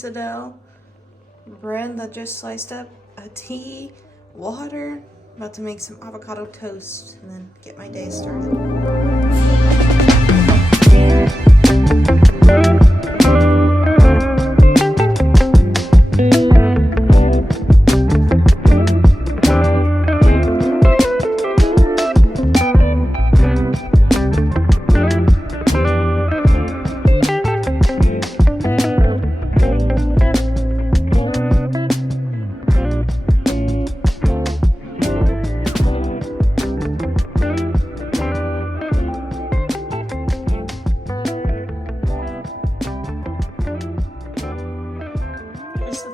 pizza dough, bread that just sliced up, a tea, water. About to make some avocado toast and then get my day started.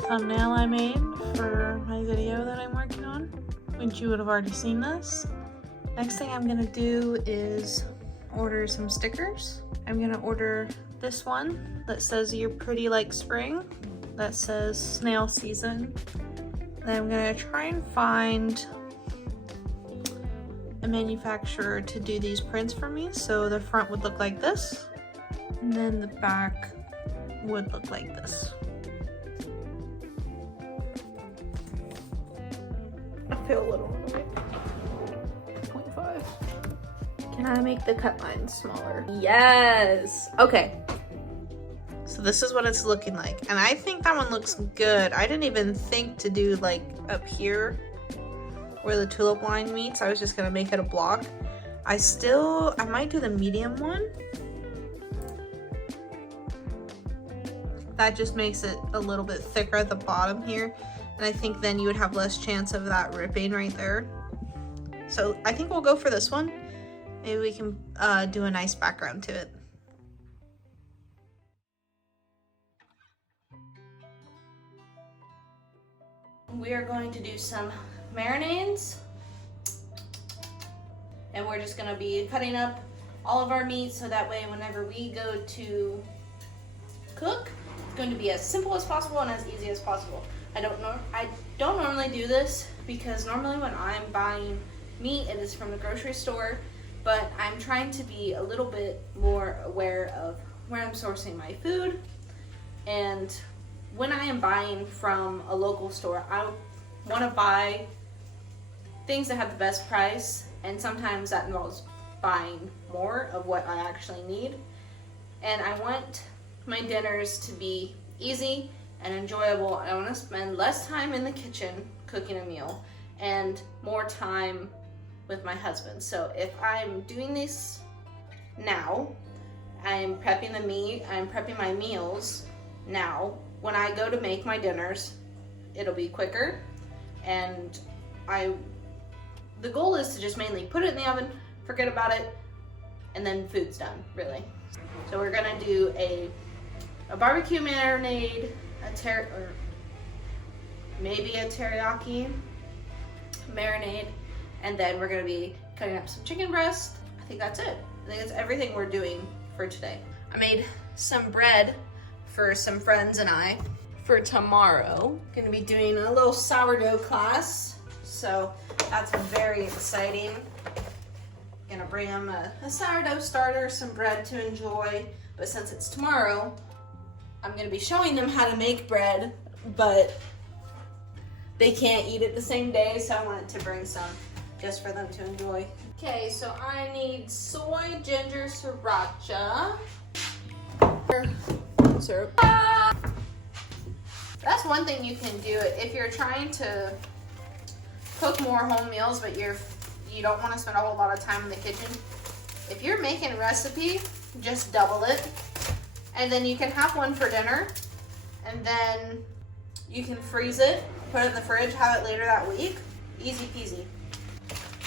Thumbnail I made for my video that I'm working on, which you would have already seen this. Next thing I'm gonna do is order some stickers. I'm gonna order this one that says "You're pretty like spring," that says snail season. Then I'm gonna try and find a manufacturer to do these prints for me. So the front would look like this, and then the back would look like this. I feel a little annoyed. 0.5. Can I make the cut lines smaller? Yes! Okay. So this is what it's looking like. And I think that one looks good. I didn't even think to do like up here where the tulip line meets. I was just gonna make it a block. I might do the medium one. That just makes it a little bit thicker at the bottom here. And I think then you would have less chance of that ripping right there. So I think we'll go for this one. Maybe we can do a nice background to it. We are going to do some marinades. And we're just gonna be cutting up all of our meat so that way whenever we go to cook, it's going to be as simple as possible and as easy as possible. I don't normally do this because normally when I'm buying meat, it is from the grocery store, but I'm trying to be a little bit more aware of where I'm sourcing my food. And when I am buying from a local store, I want to buy things that have the best price, and sometimes that involves buying more of what I actually need. And I want my dinners to be easy and enjoyable. I want to spend less time in the kitchen cooking a meal and more time with my husband. So if I'm doing this now, I'm prepping the meat, I'm prepping my meals now. When I go to make my dinners, it'll be quicker, and the goal is to just mainly put it in the oven, forget about it, and then food's done, really. So we're gonna do a barbecue marinade, or maybe a teriyaki marinade, and then we're gonna be cutting up some chicken breast. I think that's it. I think that's everything we're doing for today. I made some bread for some friends and I for tomorrow. Gonna be doing a little sourdough class, so that's very exciting. Gonna bring them a sourdough starter, some bread to enjoy, but since it's tomorrow, I'm gonna be showing them how to make bread, but they can't eat it the same day, so I wanted to bring some just for them to enjoy. Okay, so I need soy, ginger, sriracha, syrup. That's one thing you can do if you're trying to cook more home meals, but you don't want to spend a whole lot of time in the kitchen. If you're making a recipe, just double it. And then you can have one for dinner, and then you can freeze it, put it in the fridge, have it later that week. Easy peasy.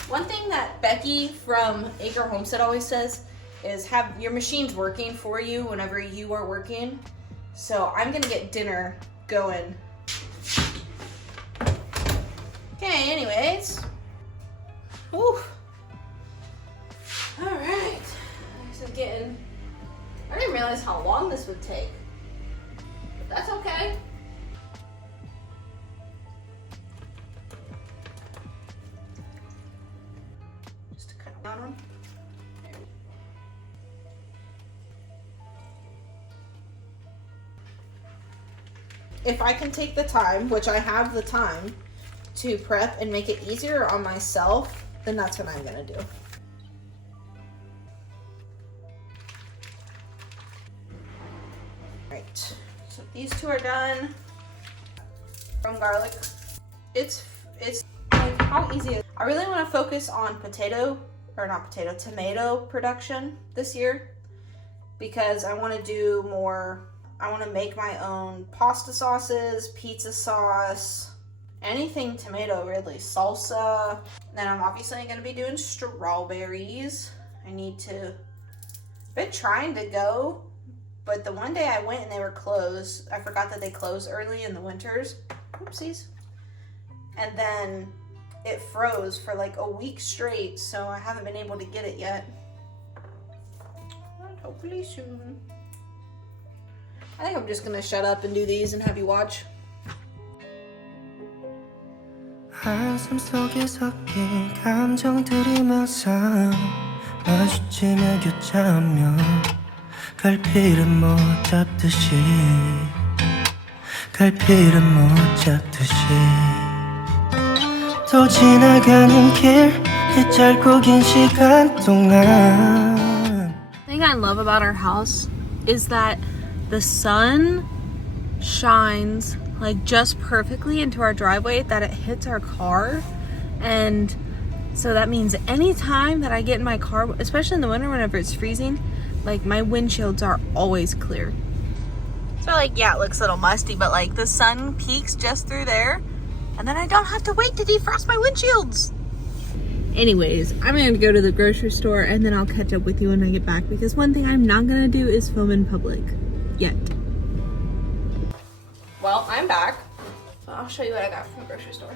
One thing that Becky from Acre Homestead always says is have your machines working for you whenever you are working. So I'm gonna get dinner going. Okay, anyways. Whew. All right, this is getting, I didn't realize how long this would take, but that's okay. Just to cut down on. if I can take the time, which I have the time, to prep and make it easier on myself, then that's what I'm gonna do. Right, so these two are done. From garlic, it's like how easy it is. I really want to focus on tomato production this year, because I want to do more. I want to make my own pasta sauces, pizza sauce, anything tomato really, salsa. Then I'm obviously going to be doing strawberries. I've been trying to go, but the one day I went and they were closed. I forgot that they close early in the winters. Oopsies. And then it froze for like a week straight, so I haven't been able to get it yet. But hopefully soon. I think I'm just gonna shut up and do these and have you watch. 한숨 속에 섞인 감정들이 묘사 마주치며 교차하며 갈피를 못 잡듯이 갈피를 못 잡듯이 또 지나가는 길 이 짧고 긴 시간 동안 The thing I love about our house is that the sun shines like just perfectly into our driveway that it hits our car, and so that means anytime that I get in my car, especially in the winter whenever it's freezing, like my windshields are always clear. So like, yeah, it looks a little musty, but like the sun peeks just through there, and then I don't have to wait to defrost my windshields. Anyways, I'm gonna go to the grocery store and then I'll catch up with you when I get back, because one thing I'm not gonna do is film in public yet. Well, I'm back. So I'll show you what I got from the grocery store.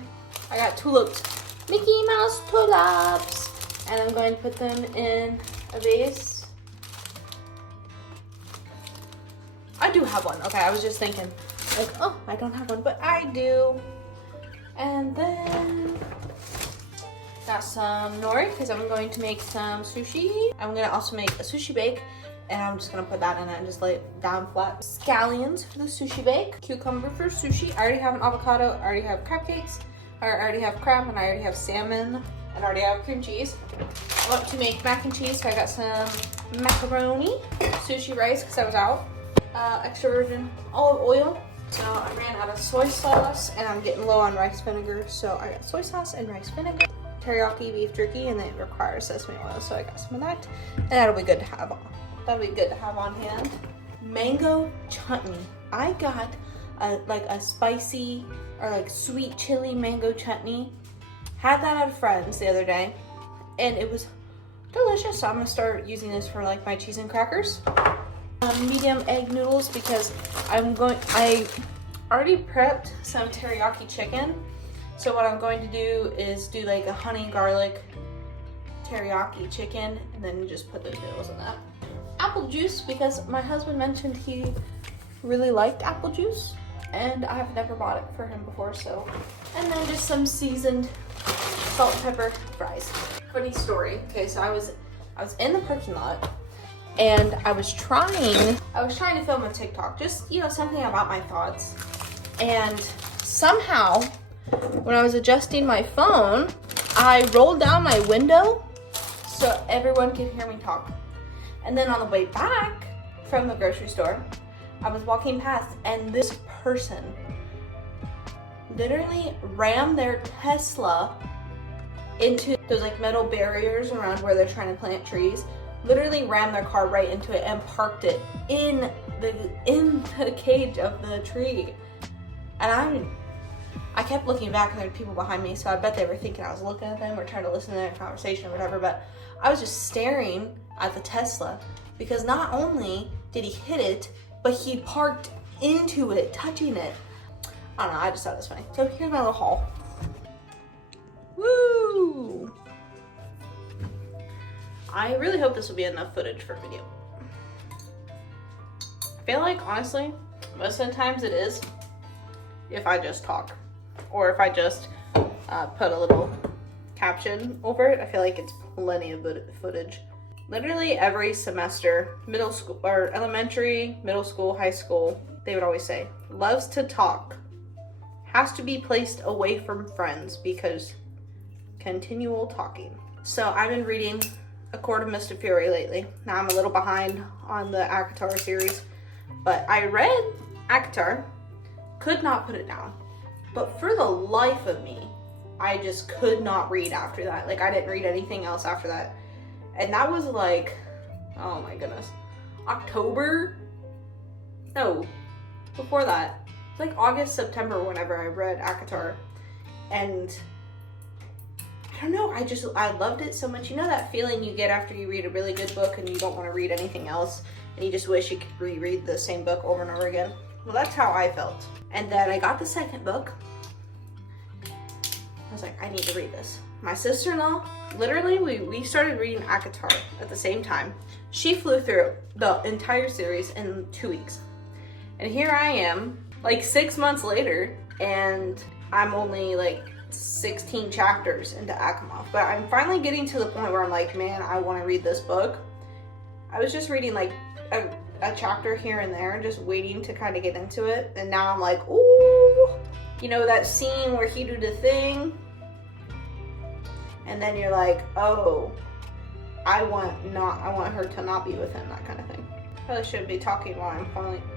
I got tulips, Mickey Mouse tulips, and I'm going to put them in a vase. I do have one. Okay, I was just thinking, like, oh, I don't have one, but I do. And then got some nori because I'm going to make some sushi. I'm gonna also make a sushi bake, and I'm just gonna put that in it and just lay it down flat. Scallions for the sushi bake, cucumber for sushi. I already have an avocado, I already have crab cakes, I already have crab, and I already have salmon, and I already have cream cheese. I want to make mac and cheese, so I got some macaroni, sushi rice because I was out, extra virgin olive oil. So I ran out of soy sauce, and I'm getting low on rice vinegar, so I got soy sauce and rice vinegar. Teriyaki beef jerky, and then it requires sesame oil, so I got some of that, and that'll be good to have on. That'll be good to have on hand. Mango chutney. I got a spicy or like sweet chili mango chutney. Had that at a friend's the other day, and it was delicious. So I'm gonna start using this for like my cheese and crackers. Medium egg noodles because I already prepped some teriyaki chicken. So what I'm going to do is do like a honey garlic teriyaki chicken, and then just put those noodles in that. Apple juice, because my husband mentioned he really liked apple juice, and I've never bought it for him before, so. And then just some seasoned salt and pepper fries. Funny story. Okay, so I was in the parking lot, and I was trying to film a TikTok, just, you know, something about my thoughts. And somehow, when I was adjusting my phone, I rolled down my window so everyone could hear me talk. And then on the way back from the grocery store, I was walking past, and this person literally rammed their Tesla into those like metal barriers around where they're trying to plant trees. Literally rammed their car right into it and parked it in the cage of the tree. And I kept looking back, and there were people behind me, so I bet they were thinking I was looking at them or trying to listen to their conversation or whatever, but I was just staring at the Tesla, because not only did he hit it, but he parked into it, touching it. I don't know, I just thought it was funny. So here's my little haul. Woo! I really hope this will be enough footage for a video. I feel like, honestly, most of the times it is if I just talk. Or if I just put a little caption over it. I feel like it's plenty of footage. Literally every semester, middle school or elementary, middle school, high school, they would always say, loves to talk, has to be placed away from friends because continual talking. So I've been reading A Court of Mist and Fury lately. Now I'm a little behind on the ACOTAR series, but I read ACOTAR, could not put it down. But for the life of me, I just could not read after that. Like, I didn't read anything else after that. And that was like, oh my goodness, October? No, before that. It's like August, September whenever I read ACOTAR. And I don't know, I loved it so much. You know that feeling you get after you read a really good book and you don't want to read anything else and you just wish you could reread the same book over and over again? Well, that's how I felt. And then I got the second book. I was like, I need to read this. My sister-in-law, literally, we started reading ACOTAR at the same time. She flew through the entire series in 2 weeks. And here I am, like 6 months later, and I'm only like 16 chapters into Akhmov. But I'm finally getting to the point where I'm like, man, I want to read this book. I was just reading like a chapter here and there, just waiting to kind of get into it. And now I'm like, ooh, you know that scene where he do the thing? And then you're like, oh, I want her to not be with him, that kind of thing. Probably shouldn't be talking while I'm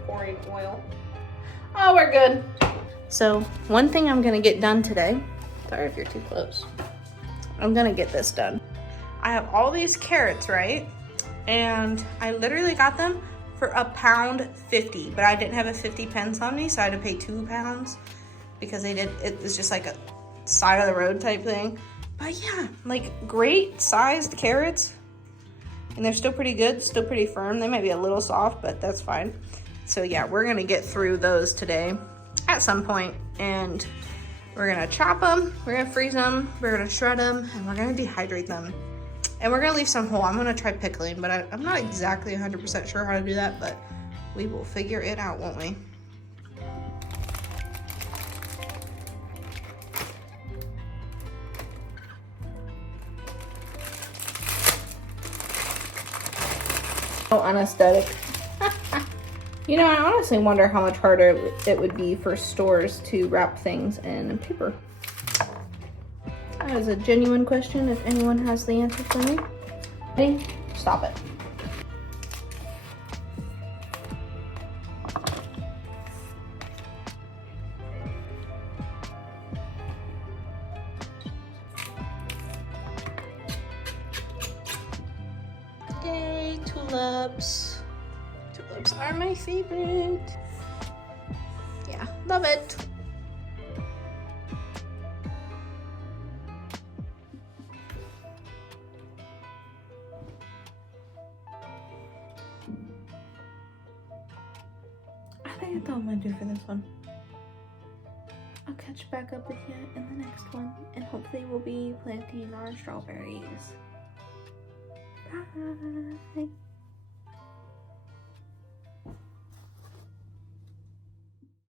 pouring oil. Oh, we're good. So one thing I'm gonna get done today, sorry if you're too close. I'm gonna get this done. I have all these carrots, right? And I literally got them for £1.50, but I didn't have a 50 pence on me, so I had to pay £2 because it was just like a side of the road type thing. But yeah, like great sized carrots, and they're still pretty good, still pretty firm. They might be a little soft, but that's fine. So yeah, we're gonna get through those today at some point, and we're gonna chop them, we're gonna freeze them, we're gonna shred them, and we're gonna dehydrate them. And we're gonna leave some whole. I'm gonna try pickling, but I'm not exactly 100% sure how to do that, but we will figure it out, won't we? So unaesthetic. You know, I honestly wonder how much harder it would be for stores to wrap things in paper. That is a genuine question, if anyone has the answer for me. Ready? Stop it. Yay, tulips. Tulips are my favorite. Yeah, love it. I think that's all I'm gonna do for this one. I'll catch back up with you in the next one, and hopefully we'll be planting our strawberries. Bye.